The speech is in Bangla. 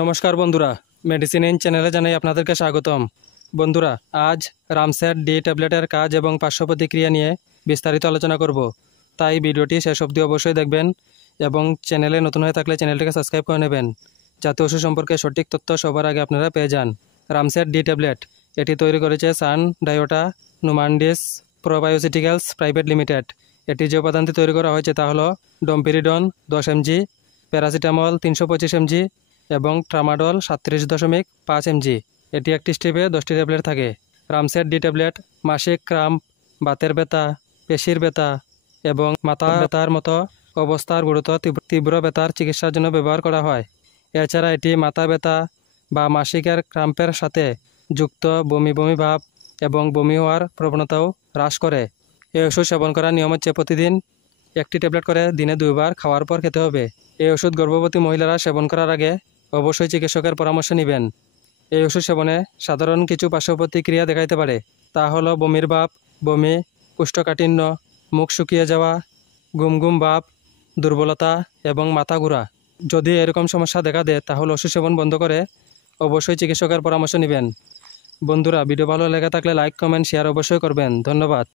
নমস্কার বন্ধুরা, মেডিসিন ইন চ্যানেলে জানাই আপনাদেরকে স্বাগতম। বন্ধুরা, আজ রামস্যাট ডি ট্যাবলেটের কাজ এবং পার্শ্ব প্রতিক্রিয়া নিয়ে বিস্তারিত আলোচনা করব, তাই ভিডিওটি শেষ অবধি অবশ্যই দেখবেন এবং চ্যানেলে নতুন হয়ে থাকলে চ্যানেলটিকে সাবস্ক্রাইব করে নেবেন, যাতে ওষুধ সম্পর্কে সঠিক তথ্য সবার আগে আপনারা পেয়ে যান। রামস্যাট ডি ট্যাবলেট এটি তৈরি করেছে সান ডায়োটা নুমান্ডিস প্রোবায়োসিটিক্যালস প্রাইভেট লিমিটেড। এটি যে উপাদানটি তৈরি করা হয়েছে তা হলো ডোমপিরিডন 10 mg, প্যারাসিটামল 325 mg এবং ট্রামাডল 37.5 mg। এটি একটি স্ট্রিপে 10টি ট্যাবলেট থাকে। রামস্যাট ডি ট্যাবলেট মাসিক ক্রাম্প, বাতের ব্যথা, পেশির ব্যথা এবং মাথা ব্যথার মতো অবস্থার গুরুতর তীব্র ব্যথার চিকিৎসার জন্য ব্যবহার করা হয়। এছাড়া এটি মাথা ব্যথা বা মাসিকের ক্রাম্পের সাথে যুক্ত বমি বমি ভাব এবং বমি হওয়ার প্রবণতাও হ্রাস করে। এই ওষুধ সেবন করার নিয়ম হচ্ছে প্রতিদিন একটি ট্যাবলেট করে দিনে 2 বার খাওয়ার পর খেতে হবে। এই ওষুধ গর্ভবতী মহিলারা সেবন করার আগে অবশ্যই চিকিৎসকের পরামর্শ নেবেন। এই ওষুধ সেবনে সাধারণ কিছু পার্শ্ব প্রতিক্রিয়া দেখাইতে পারে, তা হলো বমির ভাব, বমি, কোষ্ঠকাঠিন্য, মুখ শুকিয়ে যাওয়া, ঘুম ঘুম ভাব, দুর্বলতা এবং মাথা ঘোরা। যদি এরকম সমস্যা দেখা দেয় তাহলে ওষুধ সেবন বন্ধ করে অবশ্যই চিকিৎসকের পরামর্শ নেবেন। বন্ধুরা, ভিডিও ভালো লেগে থাকলে লাইক, কমেন্ট, শেয়ার অবশ্যই করবেন। ধন্যবাদ।